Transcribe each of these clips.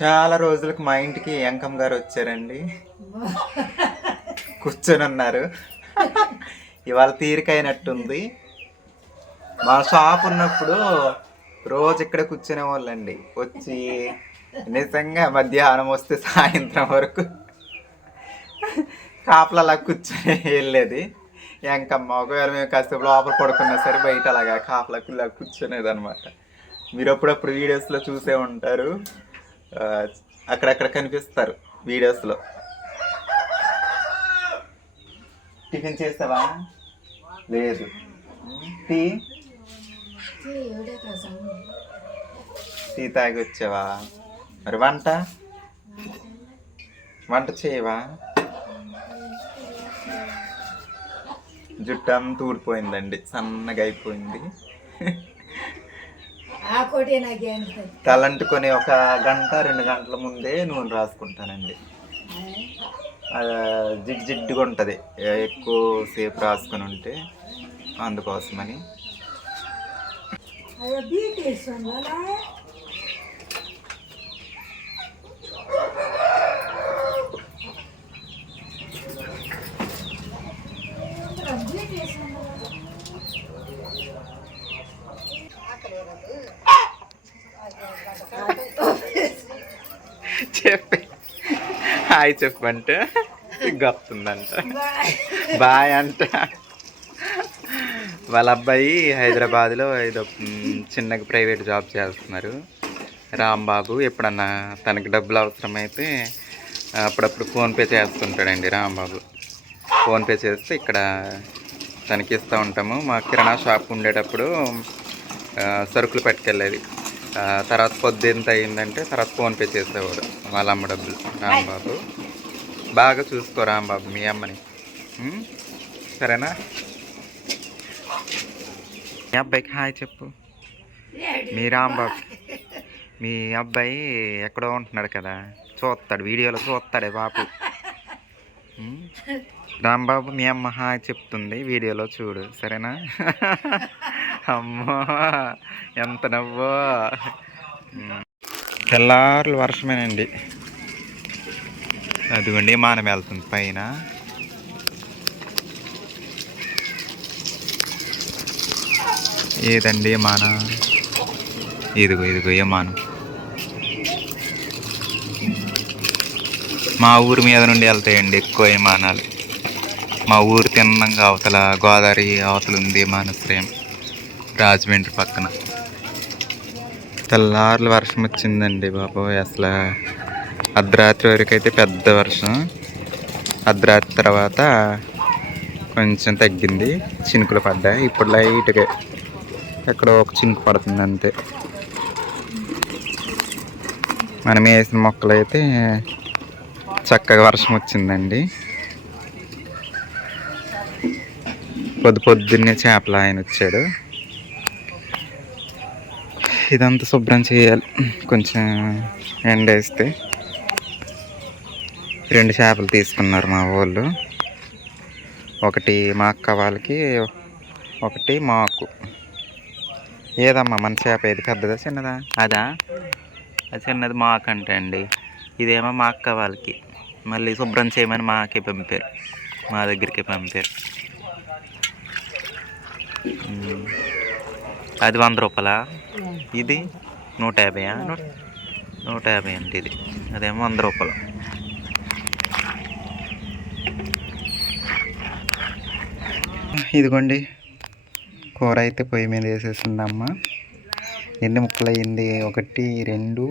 చాలా రోజులకు మా ఇంటికి యాంకమ్ గారు వచ్చారండి. కూర్చొని ఉన్నారు. ఇవాళ తీరికైనట్టుంది. మా షాప్ ఉన్నప్పుడు రోజు ఇక్కడ కూర్చునే వాళ్ళండి. వచ్చి నిజంగా మధ్యాహ్నం వస్తే సాయంత్రం వరకు కాపలా కూర్చొని వెళ్ళేది యాంకమ్మ. ఒకవేళ మేము కాసేపు లోపల పడుకున్నా సరే బయట అలాగా కాపలకు ఇలా కూర్చునేది అనమాట. మీరు అప్పుడప్పుడు వీడియోస్లో చూసే ఉంటారు, అక్కడక్కడ కనిపిస్తారు వీడియోస్లో. టిఫిన్ చేస్తావా? లేదు. టీ టీ తాగి వచ్చావా? మరి వంట చేయవా? జుట్టు అంతా ఊడిపోయిందండి, సన్నగా అయిపోయింది. తలంటుకొని ఒక గంట 2 గంటల ముందే నూనె రాసుకుంటానండి. జిడ్డుగా ఉంటుంది ఎక్కువసేపు రాసుకొని ఉంటే, అందుకోసమని. చెప్పి హాయ్ చెప్పంటే గప్తుందంట, బాయ్ అంట. వాళ్ళ అబ్బాయి హైదరాబాద్లో ఏదో చిన్నగా ప్రైవేట్ జాబ్ చేస్తున్నారు, రాంబాబు. ఎప్పుడన్నా తనకి డబ్బులు అవసరమైతే అప్పుడప్పుడు ఫోన్పే చేస్తుంటాడండి రాంబాబు. ఫోన్పే చేస్తే ఇక్కడ తనకి ఇస్తూ ఉంటాము. మా కిరాణా షాప్ ఉండేటప్పుడు సరుకులు పట్టుకెళ్ళేది. తర్వాత పొద్దుంత అయిందంటే తర్వాత ఫోన్పే చేసేవాడు వాళ్ళ అమ్మ డబ్బులు. రాంబాబు బాగా చూసుకో రాంబాబు మీ అమ్మని, సరేనా? మీ అబ్బాయికి హాయ్ చెప్పు. మీ రాంబాబు, మీ అబ్బాయి ఎక్కడో ఉంటున్నాడు కదా, చూస్తాడు వీడియోలో, చూస్తాడే బాబు. రాంబాబు మీ అమ్మ హాయ్ చెప్తుంది, వీడియోలో చూడు, సరేనా? అమ్మో ఎంత నవ్వో. తెల్లారులు వర్షమేనండి. అదిగోండి మానం వెళ్తుంది పైన. ఏదండి మాన? ఇదిగో ఏమానం. మా ఊరి మీద నుండి వెళ్తాయండి ఎక్కువ విమానాలు. మా ఊరు తిన్నంగా అవతల గోదావరి అవతల ఉంది విమానాశ్రయం, రాజమండ్రి పక్కన. తెల్లారులు వర్షం వచ్చిందండి బాబోయ్. అసలు అర్ధరాత్రి వరకు అయితే పెద్ద వర్షం. అర్ధరాత్రి తర్వాత కొంచెం తగ్గింది, చినుకులు పడ్డాయి. ఇప్పుడు లైట్గా ఎక్కడో ఒక చినుకు పడుతుంది అంతే. మనం వేసిన మొక్కలు అయితే చక్కగా వర్షం వచ్చిందండి. పొద్దున్నే చేపల ఆయన వచ్చాడు. ఇదంతా శుభ్రం చేయాలి కొంచెం ఎండేస్తే. 2 చేపలు తీసుకున్నారు మా వాళ్ళు, ఒకటి మా అక్క వాళ్ళకి, ఒకటి మాకు. ఏదమ్మా మన చేప ఏది, పెద్దదా చిన్నదా? అదా, అది చిన్నది మాకంటే అండి, ఇదేమో మా అక్క వాళ్ళకి. మళ్ళీ శుభ్రం చేయమని మాకే పంపారు, మా దగ్గరికి పంపారు. అది 100 రూపాయలా? ఇది 150. 150 అంటే ఇది, అదేమో 100 రూపాయలు. ఇదిగోండి కూర అయితే పొయ్యి మీద వేసేసిందమ్మ. ఎన్ని ముక్కలు అయ్యింది? 1 2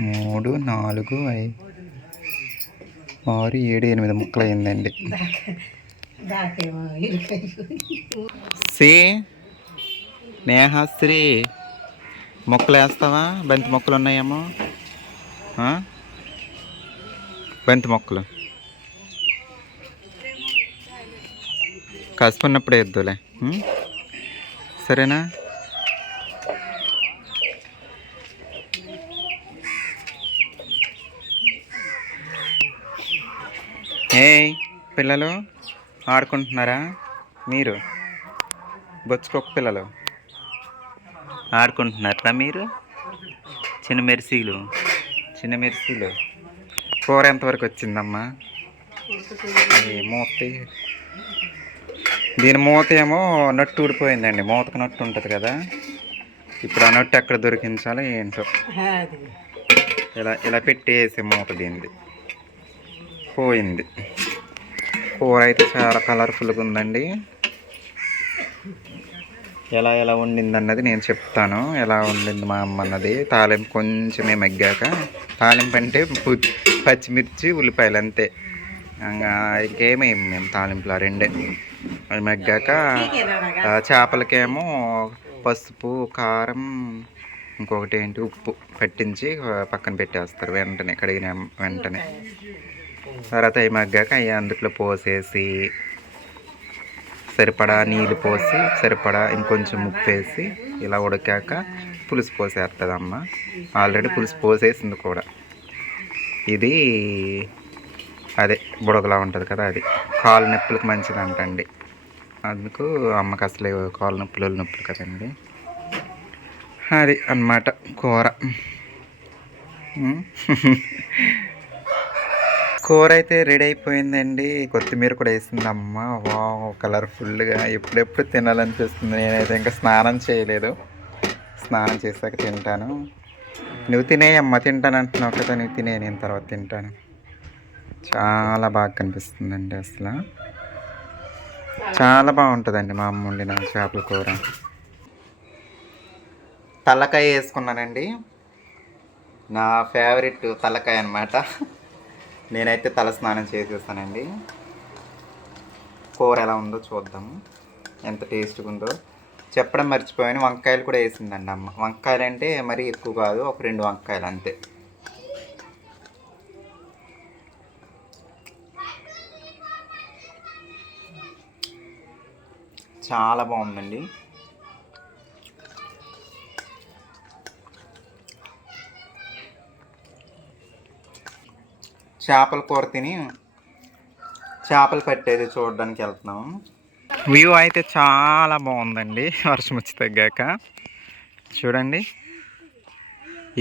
3 4 5 6 7 8 ముక్కలు అయ్యిందండి. నేహాశ్రీ మొక్కలు వేస్తావా? బంతి మొక్కలు ఉన్నాయేమో, బంతి మొక్కలు కసుపున్నప్పుడే వేద్దులే, సరేనా? పిల్లలు ఆడుకుంటున్నారా? మీరు బొచ్చుకొక్క పిల్లలు ఆడుకుంటున్నారా? మీరు చిన్న మెర్సీలు చిన్న మిర్చీలు. కూర ఎంతవరకు వచ్చిందమ్మా? మూత దీని మూత ఏమో నట్టు ఊడిపోయిందండి. మూతకు నట్టు ఉంటుంది కదా, ఇప్పుడు ఆ నట్టు ఎక్కడ దొరికించాలో ఏంటో. ఇలా ఇలా పెట్టేసి మూత దీనిది పోయింది. కూర అయితే చాలా కలర్ఫుల్గా ఉందండి. ఎలా ఎలా వండింది అన్నది నేను చెప్తాను. ఎలా వండింది మా అమ్మ అన్నది. తాలింపు కొంచెమే మగ్గాక, తాలింపు అంటే పచ్చిమిర్చి ఉల్లిపాయలు అంతే, ఇంకేమీ మేము తాలింపులో రెండే. అవి మగ్గాక చేపలకేమో పసుపు, కారం, ఇంకొకటి ఏంటి ఉప్పు పట్టించి పక్కన పెట్టేస్తారు వెంటనే, కడిగిన వెంటనే. తర్వాత అవి మగ్గాక అవి అందుట్లో పోసేసి సరిపడా నీళ్ళు పోసి, సరిపడా ఇంకొంచెం ఉప్పు వేసి ఇలా ఉడికాక పులుసు పోసేస్తుంది అమ్మ. ఆల్రెడీ పులుసు పోసేసింది కూడా. ఇది అదే బుడగలా ఉంటుంది కదా, అది కాలు నొప్పులకు మంచిది అంటండి. అందుకు అమ్మకి అసలు కాలు నొప్పులు నొప్పులు కదండి. అది అన్నమాట కూర. కూర అయితే రెడీ అయిపోయిందండి. కొత్తిమీర కూడా వేసింది అమ్మ. వావ్, కలర్ఫుల్గా ఎప్పుడెప్పుడు తినాలనిపిస్తుంది. నేనైతే ఇంకా స్నానం చేయలేదు, స్నానం చేశాక తింటాను. నువ్వు తినేయమ్మ, తింటాను అంటున్నావు కదా, నువ్వు తినే, నేను తర్వాత తింటాను. చాలా బాగా కనిపిస్తుందండి. అసలు చాలా బాగుంటుందండి మా అమ్మ వండిన చేపల కూర. తలకాయ వేసుకున్నానండి, నా ఫేవరెట్ తలకాయ అన్నమాట. నేనైతే తల స్నానం చేసేస్తానండి. కూర ఎలా ఉందో చూద్దాము, ఎంత టేస్ట్గా ఉందో. చెప్పడం మర్చిపోయాను, వంకాయలు కూడా వేసిందండి అమ్మ. వంకాయలు అంటే మరీ ఎక్కువ కాదు, ఒక 2 వంకాయలు అంతే. చాలా బాగుందండి. చేపల కూర తిని చేపలు పట్టేది చూడడానికి వెళ్తున్నాము. వ్యూ అయితే చాలా బాగుందండి వర్షం వచ్చి తగ్గాక. చూడండి,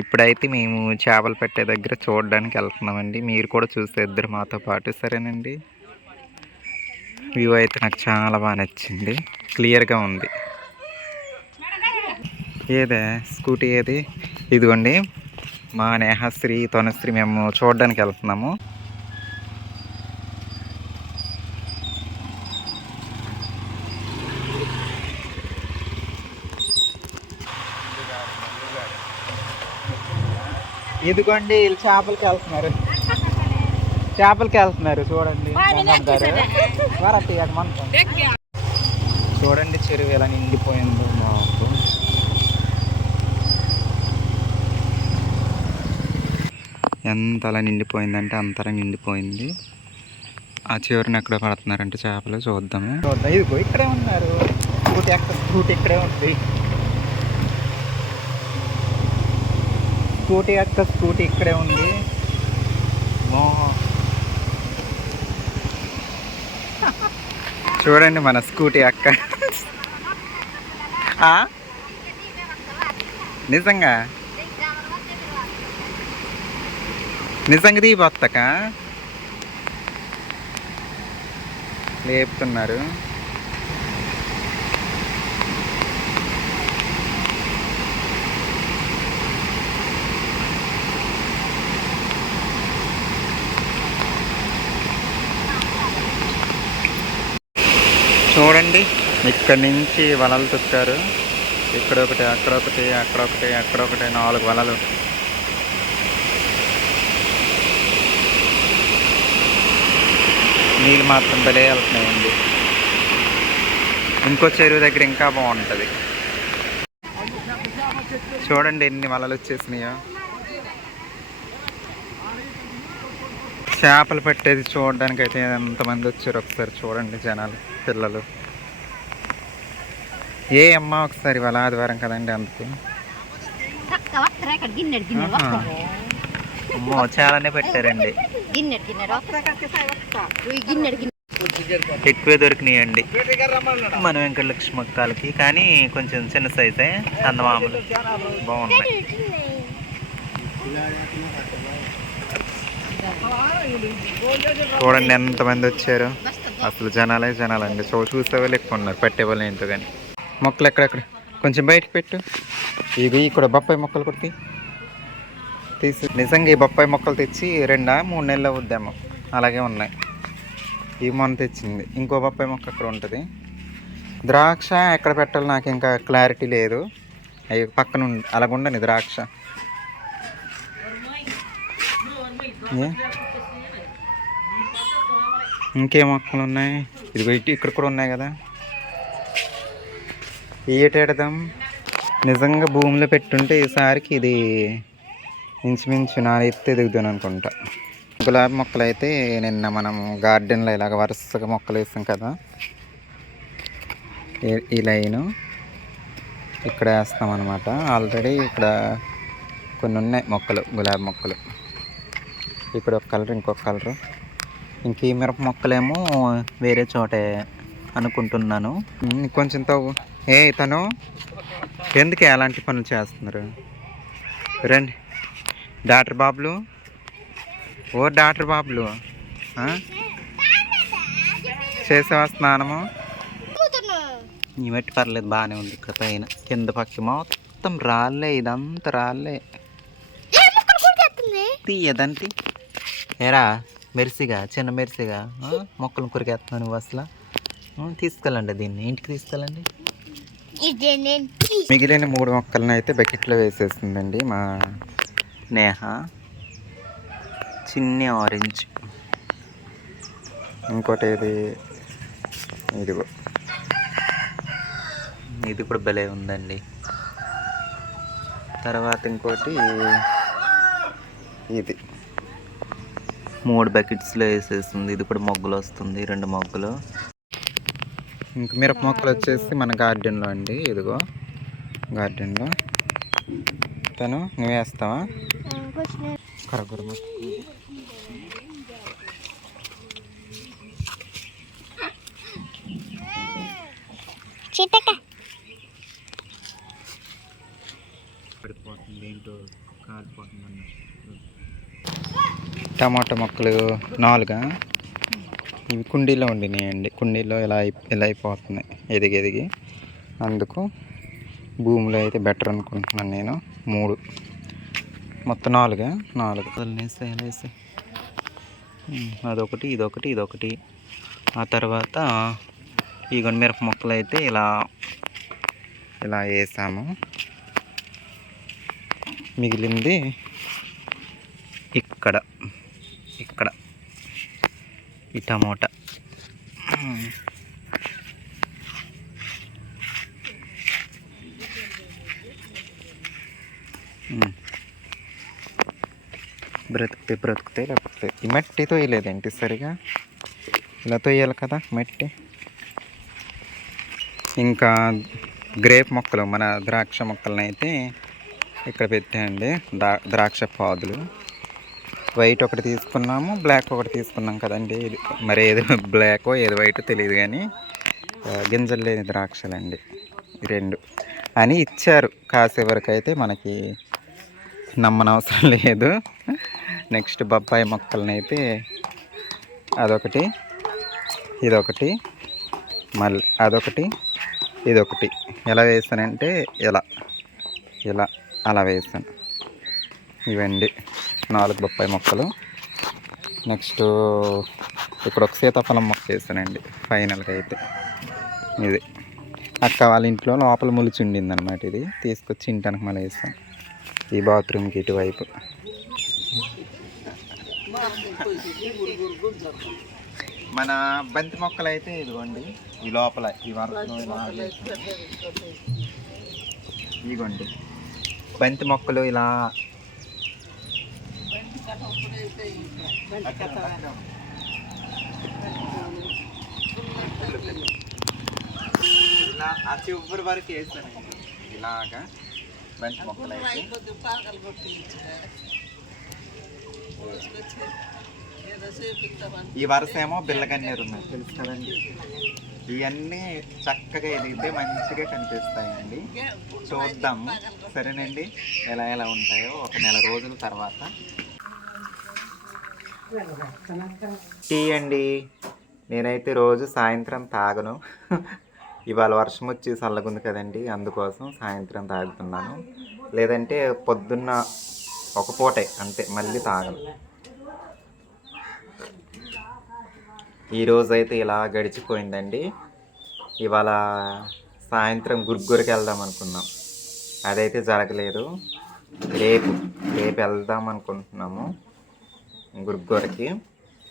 ఇప్పుడైతే మేము చేపలు పట్టే దగ్గర చూడడానికి వెళ్తున్నామండి. మీరు కూడా చూసేద్దరు మాతో పాటు, సరేనండి. వ్యూ అయితే నాకు చాలా బాగా నచ్చింది, క్లియర్గా ఉంది. ఏదే స్కూటీ ఏది? ఇదిగోండి మా నేహశ్రీ, తనుశ్రీ మేము చూడడానికి వెళ్తున్నాము. ఇదిగోండి వీళ్ళు చేపలకి వెళ్తున్నారు చూడండి. చూడండి చెరువు ఎలా నిండిపోయిందో మాకు. ఎంత అలా నిండిపోయిందంటే అంతలా నిండిపోయింది. ఆ చివరిని ఎక్కడ పడుతున్నారంటే చేపలు, చూద్దాము. ఇదిగో ఇక్కడే ఉన్నారు. స్కూటీ ఇక్కడే ఉంది. స్కూటీ ఇక్కడే ఉంది. చూడండి మన స్కూటీ అక్క. నిజంగా దిగిపోతాక లేపుతున్నారు. చూడండి, ఇక్కడి నుంచి వలలు తొక్కారు. ఇక్కడొకటి, అక్కడొకటి, అక్కడొకటి, అక్కడొకటి, 4 వలలు. నీళ్ళు మాత్రం భలే వెళ్తున్నాయండి. ఇంకో చెరువు దగ్గర ఇంకా బాగుంటుంది. చూడండి ఎన్ని వలలు వచ్చేసినాయో. చేపలు పట్టేది చూడడానికి అయితే ఎంతమంది వచ్చారు ఒకసారి చూడండి జనాలు, పిల్లలు. ఏ అమ్మ ఒకసారి వల ఆదివారం కదండి, అందుకు అమ్మో చాలానే పెట్టారండి. ఎక్కువే దొరికినాయండి మన వెంకటలక్ష్మి మొక్కలకి, కానీ కొంచెం చిన్న సైజే, చందమామలు బాగున్నాయి. చూడండి ఎంతమంది వచ్చారు, అసలు జనాలండి. చూసే వాళ్ళు ఎక్కువ ఉన్నారు, పట్టేవాళ్ళు ఏంటో కానీ. మొక్కలు ఎక్కడెక్కడ కొంచెం బయటకు పెట్టు. ఇవి ఇక్కడ బొప్పాయి మొక్కలు కొట్టి తీసి, నిజంగా ఈ బొప్పాయి మొక్కలు తెచ్చి 2-3 నెలలు అవుద్దాము, అలాగే ఉన్నాయి. ఈ మొన్న తెచ్చింది. ఇంకో బొప్పాయి మొక్క అక్కడ ఉంటుంది. ద్రాక్ష ఎక్కడ పెట్టాలో నాకు ఇంకా క్లారిటీ లేదు. అవి పక్కన అలాగుండని ద్రాక్ష. ఇంకేం మొక్కలు ఉన్నాయి? ఇదిగో ఇక్కడ కూడా ఉన్నాయి కదా. ఏటెడదాం? నిజంగా భూమిలో పెట్టుంటే ఈసారికి ఇది ఇంచుమించు 4 ఎత్తు ఎదుగుతాను అనుకుంటా. గులాబీ మొక్కలు అయితే నిన్న మనం గార్డెన్లో ఇలాగ వరుసగా మొక్కలు వేసాం కదా, ఈ లైను ఇక్కడ వేస్తాం అన్నమాట. ఆల్రెడీ ఇక్కడ కొన్ని ఉన్నాయి మొక్కలు, గులాబీ మొక్కలు. ఇక్కడ ఒక కలర్, ఇంకొక కలరు. ఇంక ఈ మిరప మొక్కలేమో వేరే చోటే అనుకుంటున్నాను. కొంచెం తవ్వు. తను ఎందుకే అలాంటి పనులు చేస్తున్నారు? రండి డాక్టర్ బాబులు, ఓ డాక్టర్ బాబులు, చేసేవా స్నానము? ఈ మట్టి పర్లేదు, బాగానే ఉంది. ఇక్కడ పైన కింద పక్క మొత్తం రాళ్ళే, ఇదంతా రాళ్ళే. తీయదంటి ఏరా మెరిసిగా, చిన్న మెరిసిగా మొక్కలు కొరికేస్తున్నాను నువ్వు అసలు. తీసుకెళ్ళండి, దీన్ని ఇంటికి తీసుకెళ్ళండి. మిగిలిన 3 మొక్కలను అయితే బకెట్లో వేసేసిందండి మా నేహ. చిన్ని ఆరెంజ్. ఇంకోటి ఏది, ఇదిగో ఇది కూడా భలే ఉందండి. తర్వాత ఇంకోటి ఇది 3 బకెట్స్లో వేసేస్తుంది. ఇది కూడా మొగ్గలు వస్తుంది, 2 మొగ్గలు. ఇంక మిరప మొక్కలు వచ్చేసి మన గార్డెన్లో అండి. ఇదిగో గార్డెన్లో. తను నువ్వు వేస్తావా? కరగూర మొక్క. టమాటా మొక్కలు 4. ఇవి కుండీలో ఉండినాయండి. కుండీలో ఇలా అయిపోతున్నాయి ఎదిగి. అందుకు భూమిలో అయితే బెటర్ అనుకుంటున్నాను నేను. 3 మొత్తం 4 వేసి అదొకటి, ఇదొకటి. ఆ తర్వాత ఈ మిరప మొక్కలు అయితే ఇలా వేసాము. మిగిలింది ఇక్కడ ఈ టమోటా. బ్రతుకుతాయి లేకపోతే. ఈ మట్టి తోయలేదేంటి సరిగా? ఇలా తోయాలి కదా మట్టి. ఇంకా గ్రేప్ మొక్కలు, మన ద్రాక్ష మొక్కలను అయితే ఇక్కడ పెట్టాయండి. ద్రాక్ష పాదులు. వైట్ ఒకటి తీసుకున్నాము, బ్లాక్ ఒకటి తీసుకున్నాం కదండి. ఇది మరి ఏది బ్లాకో ఏది వైటో తెలియదు, కానీ గింజలు లేని ద్రాక్షలండి 2 అని ఇచ్చారు. కాసే వరకు అయితే మనకి నమ్మనవసరం లేదు. నెక్స్ట్ బొప్పాయి మొక్కలను అయితే అదొకటి, ఇదొకటి, మళ్ళీ అదొకటి, ఇదొకటి. ఎలా వేసానంటే ఇలా అలా వేసాను. ఇవండి 4 బొప్పాయి మొక్కలు. నెక్స్ట్ ఇక్కడ ఒక సీతాఫలం మొక్క వేసానండి ఫైనల్గా అయితే. ఇది అక్క వాళ్ళ ఇంట్లో లోపల ములిచి ఉండింది అనమాట. ఇది తీసుకొచ్చి ఇంటానికి మళ్ళీ వేసాను. ఈ బాత్రూమ్కి ఇటువైపు. మన బంతి మొక్కలు అయితే ఇదిగోండి, ఈ లోపల ఈ వరకు ఇదిగోండి బంతి మొక్కలు ఇలా చివరి వరకు వేస్తానండి. ఇలాగా బంతి మొక్కలు అయితే ఈ వరుస ఏమో బిల్లగన్నేరు ఉన్నాయి తెలుసు కదండి. ఇవన్నీ చక్కగా ఎదిగితే మంచిగా కనిపిస్తాయండి. చూద్దాము సరేనండి ఎలా ఎలా ఉంటాయో ఒక నెల రోజుల తర్వాత. టీ అండి, నేనైతే రోజు సాయంత్రం తాగను. ఇవాళ వర్షం వచ్చి చల్లగుంది కదండి, అందుకోసం సాయంత్రం తాగుతున్నాను. లేదంటే పొద్దున్న ఒక పూటే అంతే, మళ్ళీ తాగను. ఈరోజు అయితే ఇలా గడిచిపోయిందండి. ఇవాళ సాయంత్రం గుర్గురికి వెళ్దాం అనుకున్నాం, అదైతే జరగలేదు. రేపు వెళ్దాం అనుకుంటున్నాము గుర్గురికి.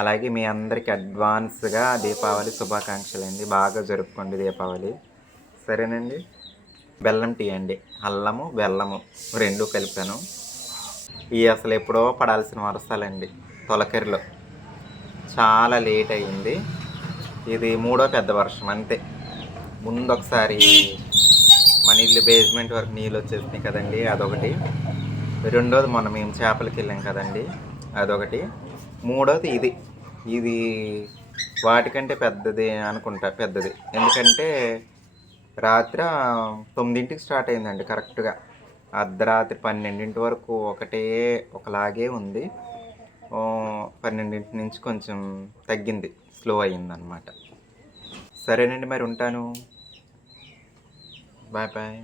అలాగే మీ అందరికీ అడ్వాన్స్గా దీపావళి శుభాకాంక్షలు అండి. బాగా జరుపుకోండి దీపావళి, సరేనండి. బెల్లం టీ అండి, అల్లము బెల్లము రెండు కలిపాను. ఇవి అసలు ఎప్పుడో పడాల్సిన వర్షాలండి తొలకరిలో, చాలా లేట్ అయ్యింది. ఇది మూడో పెద్ద వర్షం అంతే. ముందు ఒకసారి మన ఇల్లు బేస్మెంట్ వరకు నీళ్ళు వచ్చేసినాయి కదండి, అదొకటి. రెండోది మొన్న మేము చేపలకి వెళ్ళాం కదండి, అదొకటి. మూడోది ఇది వాటికంటే పెద్దది అనుకుంటా, పెద్దది. ఎందుకంటే రాత్రి 9ంటికి స్టార్ట్ అయిందండి కరెక్ట్గా. అర్ధరాత్రి 12 వరకు ఒకలాగే ఉంది. 12 నుంచి కొంచెం తగ్గింది, స్లో అయ్యిందనమాట. సరేనండి, మరి ఉంటాను. Bye bye.